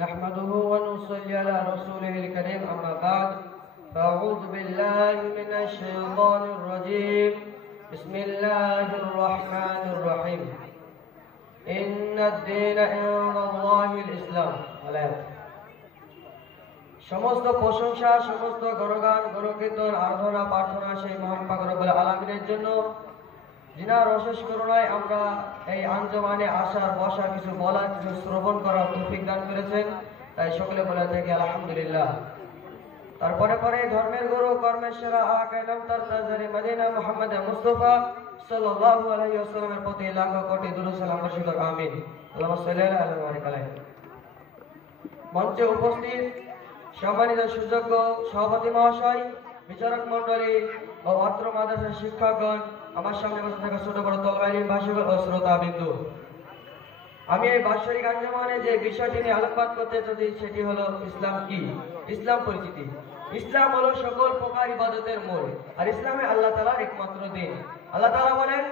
نحمده ونصلي على رسوله الكريم أما بعد فأعوذ بالله من الشيطان الرجيم بسم الله الرحمن الرحيم إن الدين عند الله الإسلام সমস্ত প্রশংসা সমস্ত গণগান গণকীর্তন আরাধনা প্রার্থনা সেই মহান পাক রব্বুল আলামিনের জন্য যিনার অশেষ করুণায় আমরা এই আঞ্জমানে আসার বসা কিছু বলার কিছু শ্রবণ করার তৌফিক দান করেছেন, তাই সকলে বলে থাকি আলহামদুলিল্লাহ। তারপরে পরে ধর্মের গুরু কর্মের সেরা আকা নামতার তাজরি মদিনা মুহাম্মদ মুস্তাফা সাল্লাল্লাহু আলাইহি ওয়াসাল্লামের প্রতি লাখো কোটি দুরূদ সালাম বর্ষিত হোক, আমিন। আল্লাহুম্মা সাল্লি আলা মুহাম্মাদ। মঞ্চে উপস্থিত সম্মানিত সুযোগ্য সভাপতি মহাশয়, বিচারক মণ্ডলী ও অত্র মাদ্রাসার শিক্ষকগণ, আমার সামনে বসে থাকা ছোট বড় তলবাইরি ভাষিগণ ও শ্রোতা বিন্দু, আমি এই বাৎসরিক আঞ্জমানে যে বিষয়টি নিয়ে আলোকপাত করতে চাচ্ছি সেটি হলো ইসলাম কি, ইসলাম পরিচিতি। ইসলাম হলো সকল প্রকার ইবাদতের মূল, আর ইসলামে আল্লাহ তাআলার একমাত্র দিন। আল্লাহ তাআলা বলেন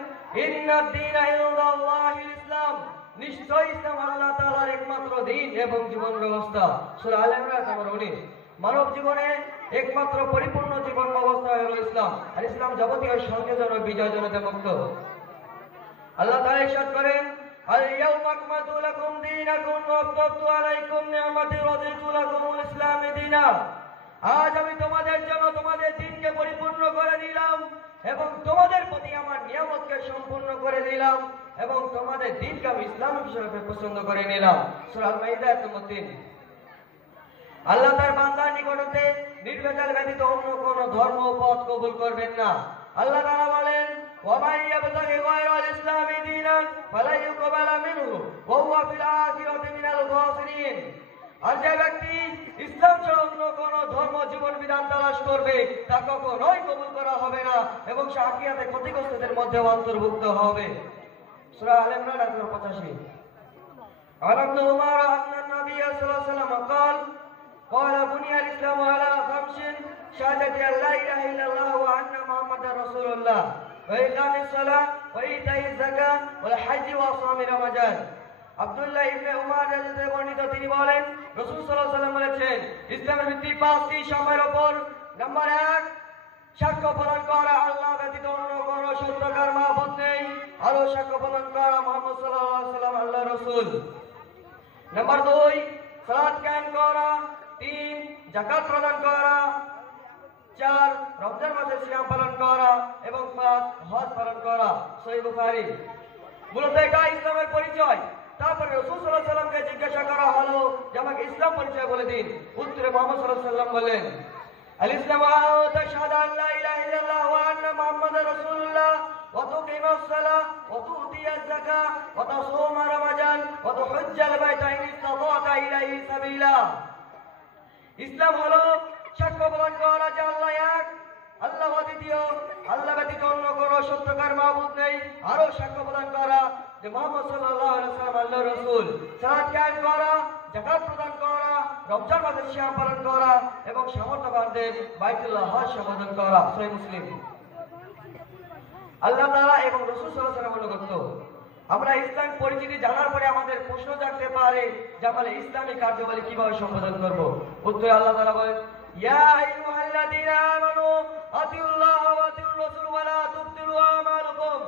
ইন্নাদ দীনা ইনদাল্লাহিল ইসলাম, নিশ্চয় ইসলাম আল্লাহ তাআলার একমাত্র দিন এবং জীবন ব্যবস্থা। সূরা আল ইমরান নম্বর 19। মানব জীবনে একমাত্র পরিপূর্ণ জীবন ব্যবস্থা হলো ইসলাম, আর ইসলাম যাবতীয় সংযোজন ও বিজয়জনতা মুক্ত। আল্লাহ তাআলা ইরশাদ করেন আল-ইয়াওমা আকমালতু লাকুম দীনাকুম ওয়া আতমামতু আলাইকুম নি'মাতি ওয়া রাদিতু লাকুমুল ইসলাম দীনা। আজ আমি তোমাদের জন্য তোমাদের দিনকে পরিপূর্ণ করে দিলাম এবং তোমাদের প্রতি আমার নিয়ামতকে সম্পূর্ণ করে দিলাম এবং তোমাদের দিনকে আমি ইসলাম হিসেবে পছন্দ করে নিলাম। সূরা আল-মাইদা নম্বর 3। আল্লাহ তার বান্দার নিকটে নির্ভেজাল ব্যতীত অন্য কোন ধর্ম পথ কবুল করবেন না। আল্লাহ তাআলা বলেন ওয়া মান ইয়াবতাগি গায়রাল ইসলামি দীনান ফালা ইউকবালা মিনহু ওয়া হুয়া ফিল আখিরাতি মিনাল খাসিরিন। আর যে ব্যক্তি ইসলাম ছাড়া অন্য কোন ধর্ম জীবন বিধান তালাশ করবে তা কখনোই কবুল করা হবে না এবং সে আখিরাতে ক্ষতিগ্রস্তদের মধ্যে অন্তর্ভুক্ত হবে। সূরা আল ইমরান 85। عن ابن عمر أن النبي صلى الله عليه وسلم قال بني الإسلام على خمس شهادة أن لا إله إلا الله وأن محمدا رسول الله وإقام الصلاة وإيتاء الزكاة والحج وصوم رمضان। আব্দুল্লাহ ইবনে উমর রাদিয়াল্লাহু বর্ণিত, তিনি বলেন রাসূল সাল্লাল্লাহু আলাইহি ওয়াসাল্লাম বলেছেন ইসলামের ভিত্তি 5টি সময়ের উপর। নাম্বার 1, সাক্ষ্য প্রদান করা আল্লাহ ব্যতীত অন্য কোনো সত্যকার মাবুদ নেই, আর সাক্ষ্য প্রদান করা মুহাম্মদ সাল্লাল্লাহু আলাইহি ওয়াসাল্লাম আল্লাহর রাসূল। নাম্বার 2, সালাত কায়েম করা। 3, যাকাত প্রদান করা। 4, রমজান মাসে সিয়াম পালন করা এবং 5, হজ পালন করা। সহিহ বুখারী। মূলত এটা ইসলামের পরিচয়। তারপরে রাসূল সাল্লাল্লাহু আলাইহি ওয়াসাল্লামকে জিজ্ঞাসা করা হলো যে আমাকে ইসলাম পরিচয় বলে দিন। উত্তরে মুহাম্মদ সাল্লাল্লাহু আলাইহি ওয়াসাল্লাম বললেন আল ইসলামু আন তাশহাদু আন লা ইলাহা ইল্লাল্লাহ ওয়া আন্না মুহাম্মাদার রাসূলুল্লাহ ওয়া তুকিমাস সালাহ ওয়া তুতিয়াজ যাকাত ওয়া তাসুমা রমাজান ওয়া তুহজ্জাল বাইতা ইন ইসতাতা ইলাইহি সাবিলা। ইসলাম হলো সাক্ষ্য প্রদান করা যে আল্লাহ এক, আল্লাহ অদ্বিতীয়, আল্লাহ ব্যতীত অন্য কোনো সত্যকার মাবুদ নেই, আরো সাক্ষ্য প্রদান করা যে মুহাম্মদ সাল্লাল্লাহু আলাইহি ওয়াসাল্লাম আল্লাহর রাসূল। সালাত কায়েম করা, যাকাত প্রদান করা, রমজান মাসে সিয়াম পালন করা এবং সামর্থ্যবানদের বাইতুল্লাহ হজ সম্পাদন করা। সহিহ মুসলিম। আল্লাহ তাআলা এবং রাসূল সাল্লাল্লাহু আলাইহি ওয়াসাল্লাম অনুগত। আমরা ইসলাম পরিচিতি জানার পরে আমাদের প্রশ্ন জাগতে পারে যে আমরা ইসলামিক কার্যাবলী কিভাবে সম্পাদন করব। উত্তরে আল্লাহ তাআলা বলেন ইয়া আইয়ুহাল্লাযীনা আমানু আতিউল্লাহ ওয়া আতিউর রাসূল ওয়া লা তুবতিলু আমালাকুম।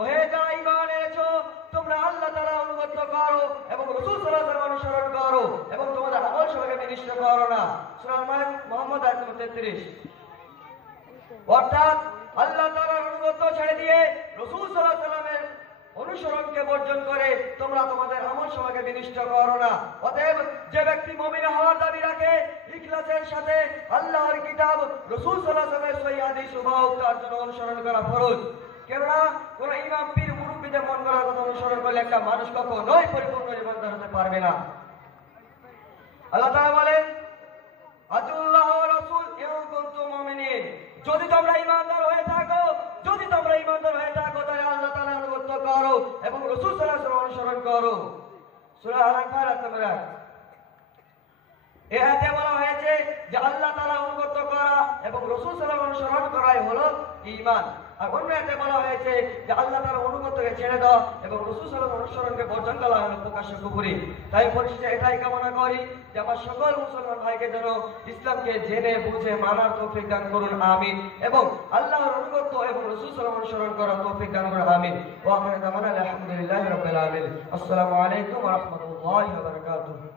ওহে যারা ঈমান এনেছো, তোমরা আল্লাহ তাআলা অনুগত করো এবং রাসূল সাল্লাল্লাহু আলাইহি ওয়াসাল্লাম অনুসরণ করো এবং তোমাদের আমল সমূহকে বিনষ্ট করো না। সূরা মুহাম্মদ 33। অর্থাৎ আল্লাহ তাআলার অনুগত ছেড়ে দিয়ে রাসূল সাল্লাল্লাহু আলাইহি ওয়াসাল্লামের অনুসরণকে বর্জন করে তোমরা তোমাদের আমল সমূহকে বিনষ্ট করো না। অতএব যে ব্যক্তি মুমিন হওয়ার দাবি রাখে, ইখলাসের সাথে আল্লাহর কিতাব রাসূল সাল্লাল্লাহু আলাইহি ওয়াসাল্লামের সহিহ হাদিস সমূহ তার জন্য অনুসরণ করা ফরজ। কেননা কোন ইমাম পীর মুরব্বিদের মন গড়া কথা অনুসরণ করলে একটা মানুষ কখনোই পরিপূর্ণ জীবনদার হতে পারবে না। আল্লাহ তাআলা বলেন আতিউল্লাহ ওয়া রাসূল ইন কুনতুম মুমিনিন। যদি তোমরা ঈমানদার হয়ে থাকো, যদি তোমরা ঈমানদার হয়ে থাকো তাহলে আল্লাহ তাআলার অনুগত করো এবং রাসূল সাল্লাল্লাহু আলাইহি ওয়াসাল্লাম অনুসরণ করো। সূরা আল-আনফাল 8। এই আয়াতে বলা হয়েছে যে আল্লাহ তাআলা অনুগত করা এবং রাসূল সাল্লাল্লাহু আলাইহি ওয়াসাল্লাম অনুসরণ করাই হলো ঈমান। আর অন্য এতে বলা হয়েছে যে আল্লাহ তাআলার অনুগতকে ছেড়ে দাও এবং রাসূল সাল্লাল্লাহু আলাইহি অনুসরণকে বর্জন করা হলো প্রকাশ্য কুফরি। তাই পরিশেষে এটাই কামনা করি যে আমার সকল মুসলমান ভাইকে যেন ইসলামকে জেনে বুঝে মানার তৌফিক দান করুন, আমিন। এবং আল্লাহর অনুগত এবং রাসূল সাল্লাল্লাহু আলাইহি অনুসরণ করার তৌফিক দান করুন, আমিন। ওয়া আখিরু দাওয়ানা আলহামদুলিল্লাহি রাব্বিল আলামিন। আসসালামু আলাইকুম ওয়া রাহমাতুল্লাহি ওয়া বারাকাতুহু।